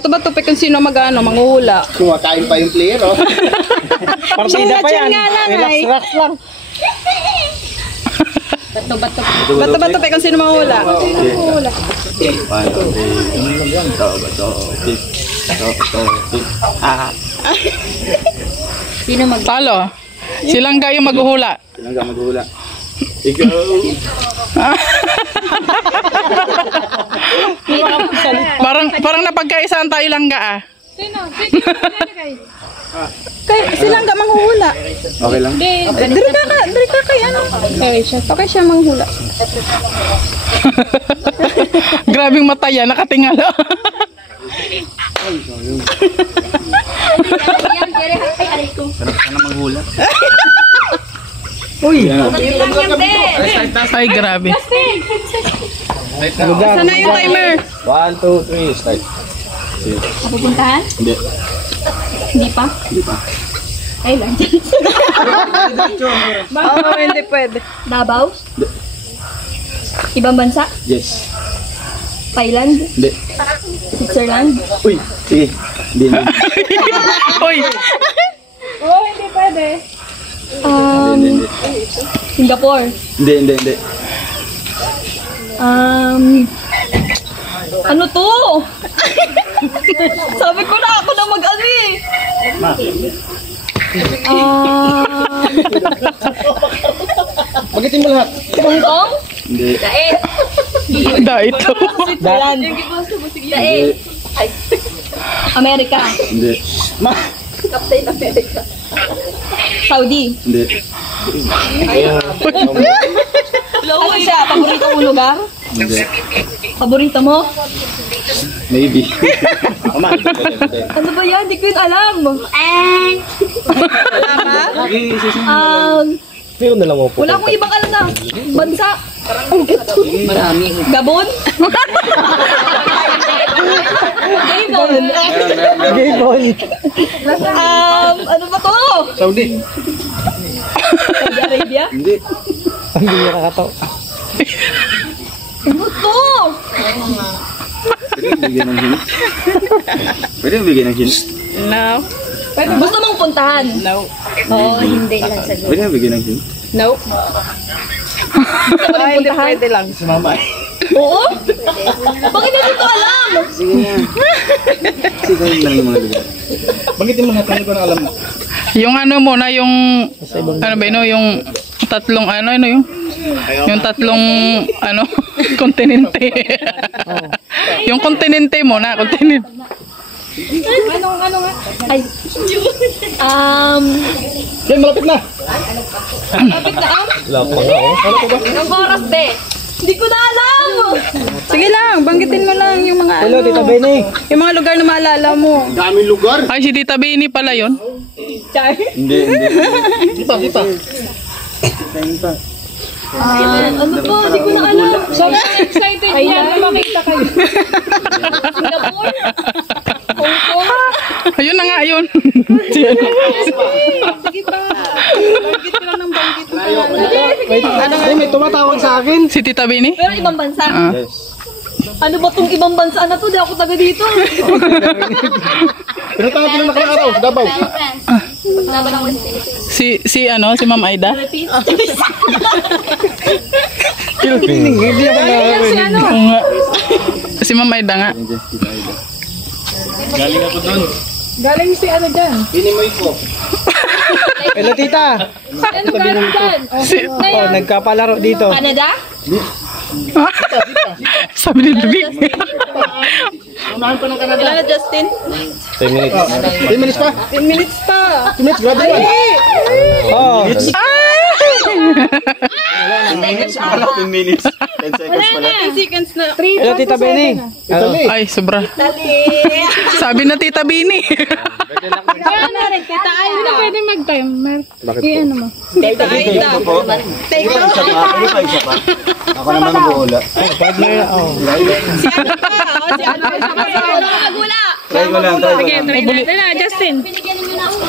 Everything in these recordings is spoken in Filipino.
Bato-bato pa kung sino mag-ano, manguhula. Kumakain pa yung player, oh. Partida pa yan. Relax lang. Bato-bato pa kung sino manguhula. Manguhula. Sino mag... Talo. Silang kayo maghuhula. Silang ka maghula. Ikaw. Parang napagkaisaan tayo lang ka ah. Silang ka manguhula. Okay lang? Dari ka kay ano. Okay siya manghula. Grabing mata yan, nakatingala. Sarap ka na maghula. Uy! Ay, grabe. Sana yung timer. 1, 2, 3, start. Pupuntahan? Hindi. Hindi pa? Hindi pa. Ay lang. Oo, hindi pwede. Davao? Ibang bansa? Yes. Thailand? Hindi. Switzerland? Uy, sige. Hindi. Uy, Oo, hindi pwede. Hindi. Singapore? Hindi. Ano to? Sabi ko na ako na mag-ano eh. Magitin mo lahat. Hong Kong? Hindi. da ito. Switzerland? Dae? Amerika? Hindi. Captain America? Saudi? Hindi. Ano siya? Paborito mong lugar? Hindi. Paborito mo? Maybe. Ano ba yan? Di ko yun alam. Pero na lang mo po. Wala akong ibang alam na bansa. Marami. Gabon? Gabon? Game on. Ano ba to? Saudi. Saudi Arabia? Hindi. Ang hindi nakakataw. Ano to? Pwede bigyan ng hint? Pwede bigyan ng hint? No. Gusto mong puntahan? No. Oo, hindi lang sa Pwede bigyan ng hint? No. Ay, hindi pwede lang. Si Mama. Oo? Bakit hindi ko alam? Sige na. Sige lang yung mga lugar. Bagitin mo natin ko na alam mo. Yung ano muna, yung ano ba yun, yung tatlong ano yung tatlong ano kontinente. Yung kontinente muna, kontinente. Ano nga? Ay. Okay, malapit na. Kapit na Wala pa nga oh. Ang oras, be. Hindi ko na alam. Sige lang, banggitin mo lang yung mga Hello, Tita Benny. yung mga lugar na maalala mo. Daming lugar. Ay, si Tita Bini pala yun. Char. Hindi. Kita. Ano po? Hindi ko na alam. Sobrang excited yan na makita kayo. Singapore? Hong Kong? Ayun na nga yun. Sige pa. Banggit ko lang ng banggit mo. Ay, may tumatawag sa akin. Si Tita Bini? Pero ibang bansa. Yes. Ano ba tong ibang bansa na to? Di ako taga dito. Pinatawag ko na nakaraaraw. Davao. Laban ng West Philippines. Si Ma'am Aida? Philippines. Hindi ako nakakarinig. Oo nga. Si Ma'am Aida nga. Galing ako doon. Galing si ano dyan? Pinimoy ko. Hello, Tita. Ano galing dyan? Oh, nagkapalaro dito. Canada? Sabi ni Lubi. Unahan pa ng Canada. Ilan na Justin? 10 minutes. 10 minutes pa. 10 minutes pa. 2 minutes, grabe naman. Oh, 10 minutes pa lang, 10 minutes. 10 seconds pa lang. 10 seconds na. hello, Tita Benny. Ito na eh. Ay, sobra. Sabi na Tita Bini. Kaya na rin, kita ay na pwede mag-timer. Bakit Eh, ano mo? Tita Aida. Take Isa pa, ano pa isa pa? Ako naman mag-uula. Partner, oh. Si ano pa siya Ano ka magula? Try ko lang, try ko lang. Try natin na, Justin. Binigyan niyo na ako.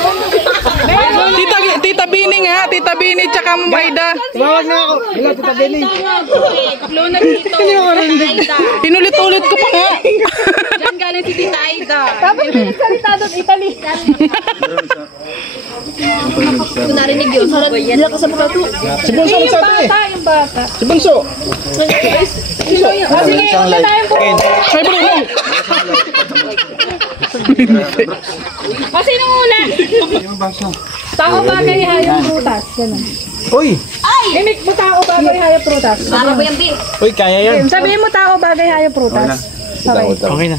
Tita Bini nga. nga, Tita Bini, tsaka Maida. Tumawag na ako. Wala, Tita Bini. Flow na dito. Aida. Inulit-ulit ko pa nga. Diyan galing si Tita Aida. Tapos pinagsalita doon, Italy. Kung narinig yun, sana nila ka sa mga to. Si Bunso Yung magsabi eh. bata, yung bata. Si Bunso. Sige, wala tayong po. Ay, Bruno. Sino una? Tao bagay hayop prutas. Ganun. Uy. Imik mo tao bagay hayop prutas. Para ba yung bi? Uy, kaya yan. Sabihin mo tao bagay hayop prutas. Okay. Okay na.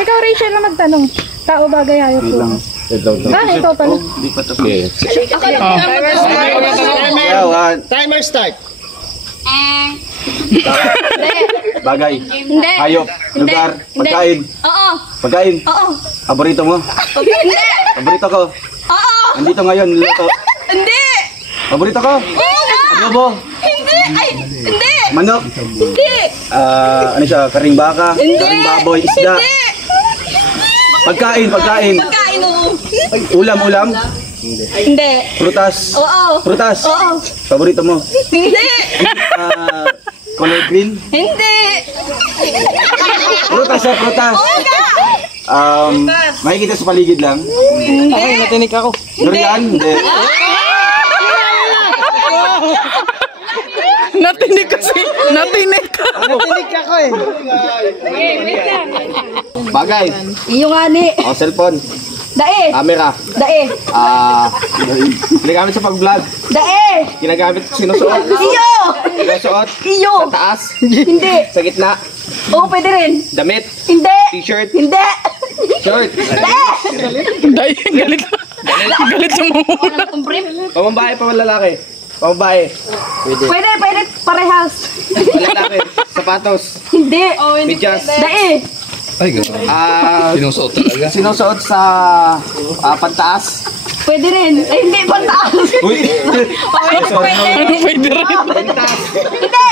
Ikaw Rachel na magtanong. Tao bagay hayop prutas. Ikaw pala. Ako lang. Timer start. Bagay. Hindi. Hayop. Lugar. Hindi. Pagkain. Oo. Pagkain. Oo. Paborito mo. Hindi. Paborito ko. Oo. Andito ngayon. Luto. Hindi. Paborito ko. Oo nga. Adobo. Hindi. Ay, hindi. Manok. Hindi. Ano siya? Karing baka. Hindi. Karing baboy. Isda. Hindi. Pagkain. Pagkain. Pagkain mo. Ulam. Hindi. Prutas. Oo. Prutas. Oo. Paborito mo. Hindi. Color green. Hindi. Prutas. Prutas. Oo nga. Makikita sa paligid lang. Okay, natinig ako. Durian. Hindi. Natinig kasi. Natinig ka. Natinig ako eh. Bagay. Iyo nga ni. Cellphone. Dae. Camera. Dae. Ginagamit sa pag-vlog. Dae. Ginagamit sinusuot. Iyo. Sinusuot. Iyo. Sa taas. Hindi. Sa gitna. Oo, pwede rin. Damit. Hindi. T-shirt. Hindi. Shirt. Dahil, galit. Galit sa mga ulan. Pamambahay pa lalaki. Pamambahay. Pwede. Parehas. Lalaki. Sapatos. Hindi. Medyas. Dae. Sinusuot talaga. Sinusuot sa pantaas. Pwede rin. Ay, hindi. Pantaas. Uy. Ano pwede rin? Pantaas. Hindi.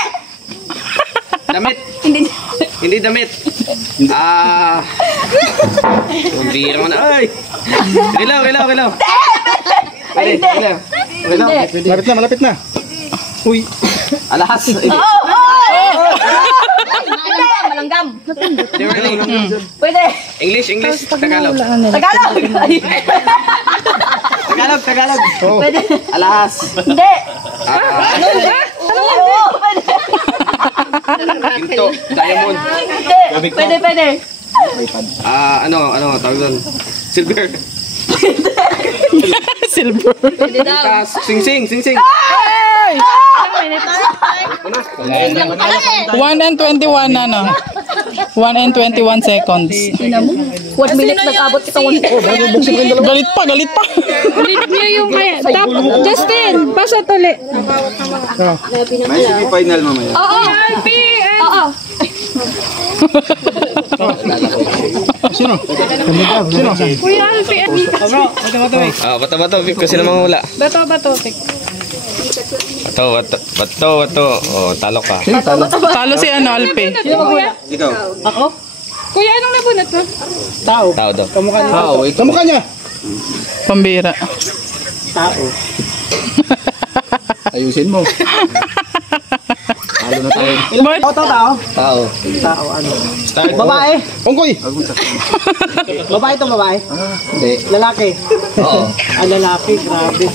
Damit. Hindi. Hindi damit. Bira mo na. Ay. Kilaw. Ay, hindi. Malapit na. Uy. Alahas. Malanggam. Hindi. Pwede. English. Tagalog. Tagalog. Tagalog. Pwede. Alahas. Hindi. Oo, pwede. Ginto. Diamond. Hindi. Pwede. Ano tawag doon? Silver. Silver. Pwede daw. Tas, sing. 1 and 21 na, no? 1 and 21 seconds. 1 minute nag-abot kitang 1 Galit pa. Ulit niyo yung kaya. Justin, pasat ulit. May sige final mamaya. Oo. Oo. Sino? Kuya Alpi. Bato. Kasi namang wala. Bato. Bato. Oh, talo ka. Talo si Alpe. Kuya? Ikaw. Kuya, anong nabunot mo? Tao. Tao daw. Kamukha niya. Tao. Kamukha niya. Pambira. Tao. Ayusin mo. Talo na tayo. Ba't? Tao. Tao. Babae. Ungkoy. Babae to babae. Hindi. Lalaki. Oo. Lalaki. Grabe.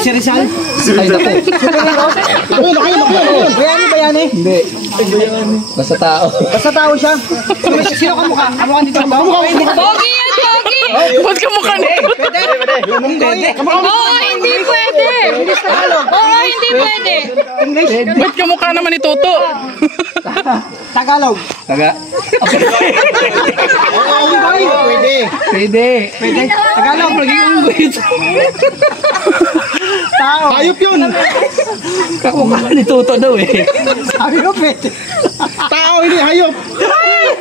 Si Rizal. Ay, naku. Ayun. Bayani. Hindi. Basta tao. Basta tao siya. Sino kamukha? Kamukha dito. Kamukha. Pogi yan, Pogi! Ba't kamukha nito? Oo, hindi pwede! Oo, hindi pwede! Ba't kamukha naman ni Toto? Tagalog. Ungkoy. Pwede. Tagalog. Ungkoy. Tao. Hayop yun. Kamukha ni Toto daw eh. Sabi ko pwede. Tao, hindi hayop.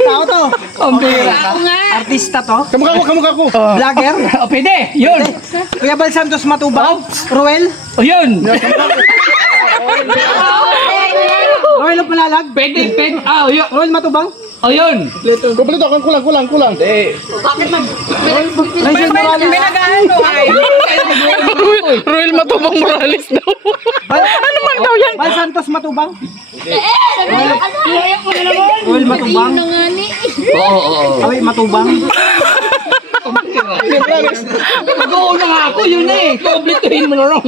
Tao to. Pambira. Artista to. Kamukha ko. Vlogger. O pwede. Yun. Kuya Bal Santos Matubang. Ruel. O yun. Ruel of Malalag. Pwede. Ruel Matubang. Ayun! Kompleto, kulang. Eh. Royal Matubang Morales daw. Ano man daw yan? Bal Santos Matubang? Royal Matubang? Oo. Ay, Matubang? Mag-uuna nga ako, yun na eh. Kompletuhin mo na lang.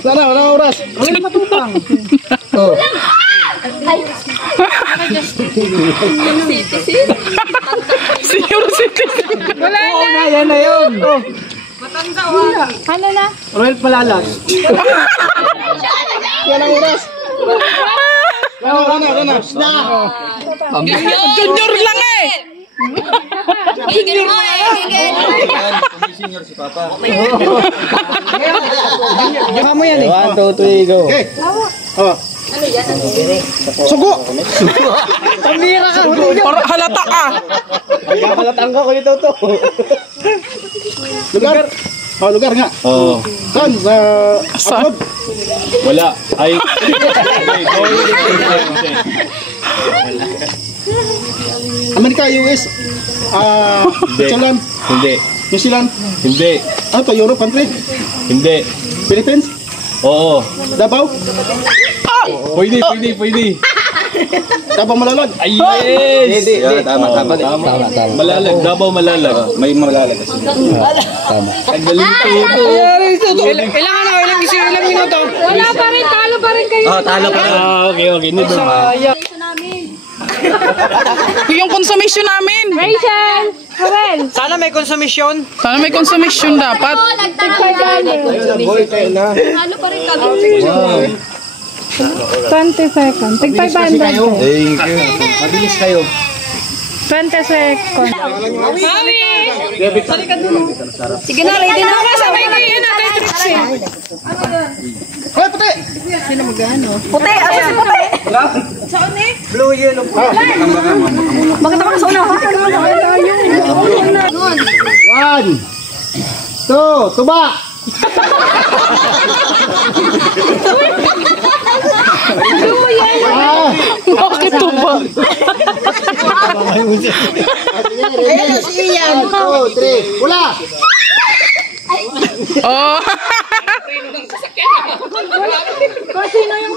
Sana, walang oras. Royal Matubang. Senior citizen. Wala Oo na. na, yan na yun. Oh. Ano na? Royal Palalas. Walang oras. Gana. Junior lang eh. Gigil mo gigil. Senior si Papa. Baka mo yan eh. 1, 2, 3, go. Okay. Oh. Sugo! Pambira ka. Parang halata ka. Kapalatang ko nito to. Lugar? Oh, lugar nga. Oo. Saan? Sa abroad? Wala. Ay. Amerika, US, Switzerland, Hindi. New Zealand, Hindi. ano to, Europe country, Hindi. Philippines, Oo. Davao, Pwede. Davao Malalag. Ay, yes! Hindi. Tama. Malalag. Davao malalag. May malalag kasi. Ang galing ito. Ilang minuto? Wala pa rin. Talo pa rin kayo. Talo pa. Okay. Nito ba? Yung consumption namin. Rachel! Joel! Sana may konsumisyon. Sana may consumption dapat. Boy, tayo na. Ano pa rin kami? 20 seconds. Tig 500. Thank you. Mabilis kayo. 20 seconds. Sige na, ready na. Sabay na yun na kay Trixie. Hoy, puti! Puti, asa si puti? Blue yellow. Bakit ako nasa una? 1, 2, tuba! Bakit to ba? Ayan si Ian. 2, 3, wala! Oh. Kung sino yung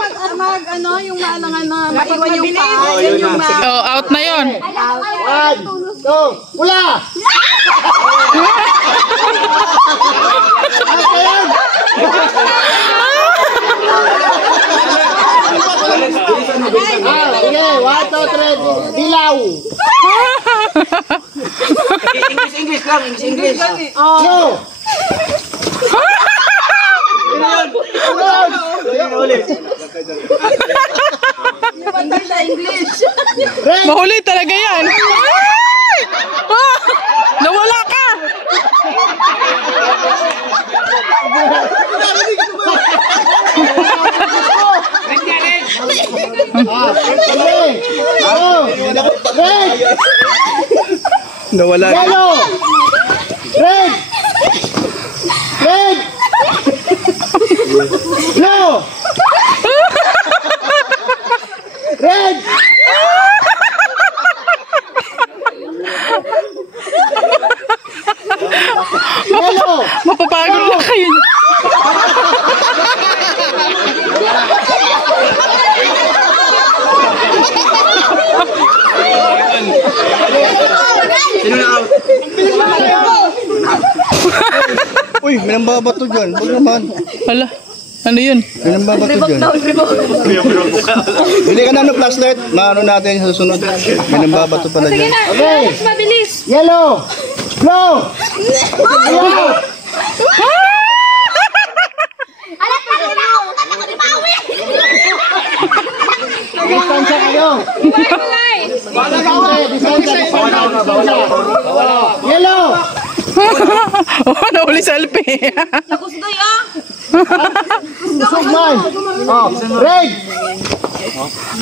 yung maalangan na maiwan yung paa, yun yung Oh, out na yon. 1, 2, wala! Ayan! Sige, 1, 2, 3, dilaw! English lang, English. Go! Red! Mahuli talaga yan. Ay! Ah! Nawala ka. Red! Nawala. Yellow! Red! Red! Blue! Red! Yellow! Mapapagod na kayo. Sino na out? Uy, may nambabato dyan. Huwag naman. Hala, ano yun? May nambabato dyan. Bili ka na ng flashlight. Maano natin sa susunod. May nambabato pala Sige dyan. na. Okay. Mas mabilis. Yellow! Blue! Yellow! Distansya kayo. Kulay. Distansya. Yellow! Oh, nahuli selfie. Nakusdoy ah! Sugman! Oh, red!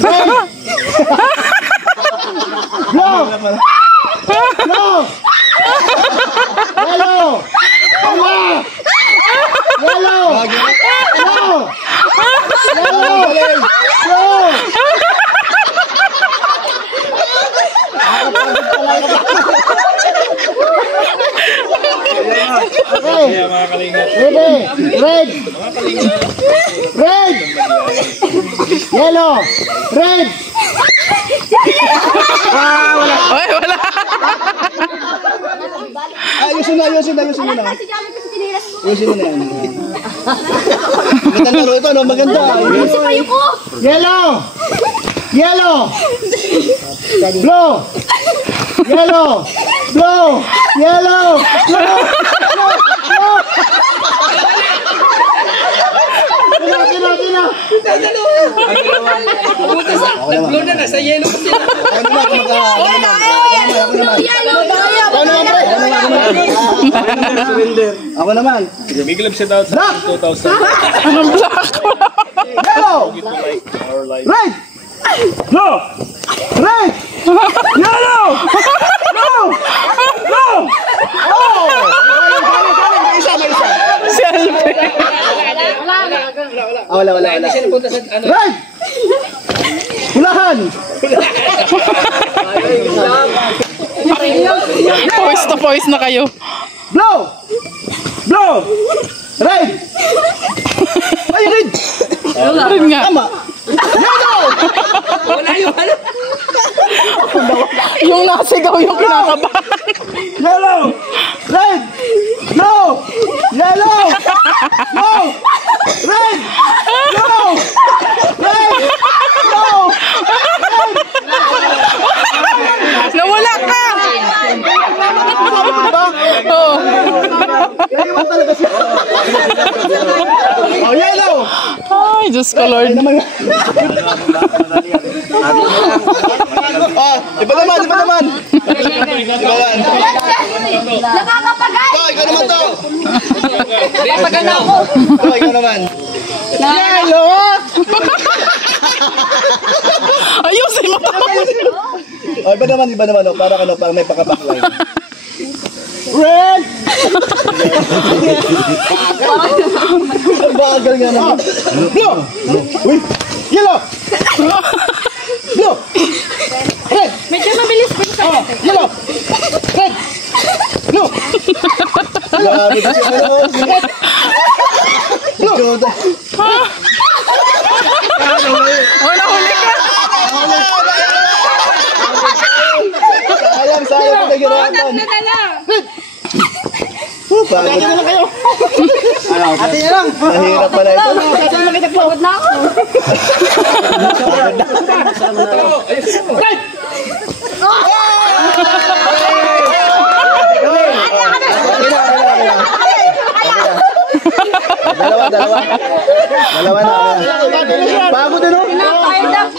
Red! Blue! Blue! Yellow! Blue! Yellow! Blue! Yellow! Blue! Ready. Red. Red. Yellow. Red. Ay, wala. Ayusin na. Ayusin mo na. Kasi dami kasi tinilas mo. Ayusin mo na yan. Magandang laro ito, no? Maganda. Sa kayo ko. Yellow. Yellow. Blue. Yellow. Blue. Yellow. Blue. Kina. Nag-blue na, nasa yellow kasi. Ako naman. May club set out sa 2000. Anong black? Yellow. Red. Blue. Red. Yellow. Blue. Blue. Oh! Isa. Selfie. Wala. Hindi siya napunta sa ano. Red. Hulahan. Voice to voice na kayo. Blue. Blue. Red. Ay, red. Rin nga. Tama. Yellow. Wala yung ano. Yung nasigaw yung kinakabahan. Yellow. Red. Blue. Yellow. Blue. Red. Blue. Red. Blue. Nawala ka! Oo. Naiwan talaga siya. Oh, yellow. Ay, Diyos ko, Lord. Iba naman. Nakakapagay. Ikaw naman to. Pagana ako. Ikaw naman. Yellow. Ayusin mo to. Oh, iba naman. Oh. Para may pakabackline. Red. Ang bagal nga naman. Blue. Uy. Yellow. Blue. Red. Medyo mabilis din sa Oh, yellow. Red. Blue. Grabe kasi ano. Red. Blue. Oh, nahuli ka. Sayang na ginawa ko. Pagod na kayo. Ate niya lang. Mahirap pala ito. Pagod na ako. Dalawa na. Pagod na, no? Fired up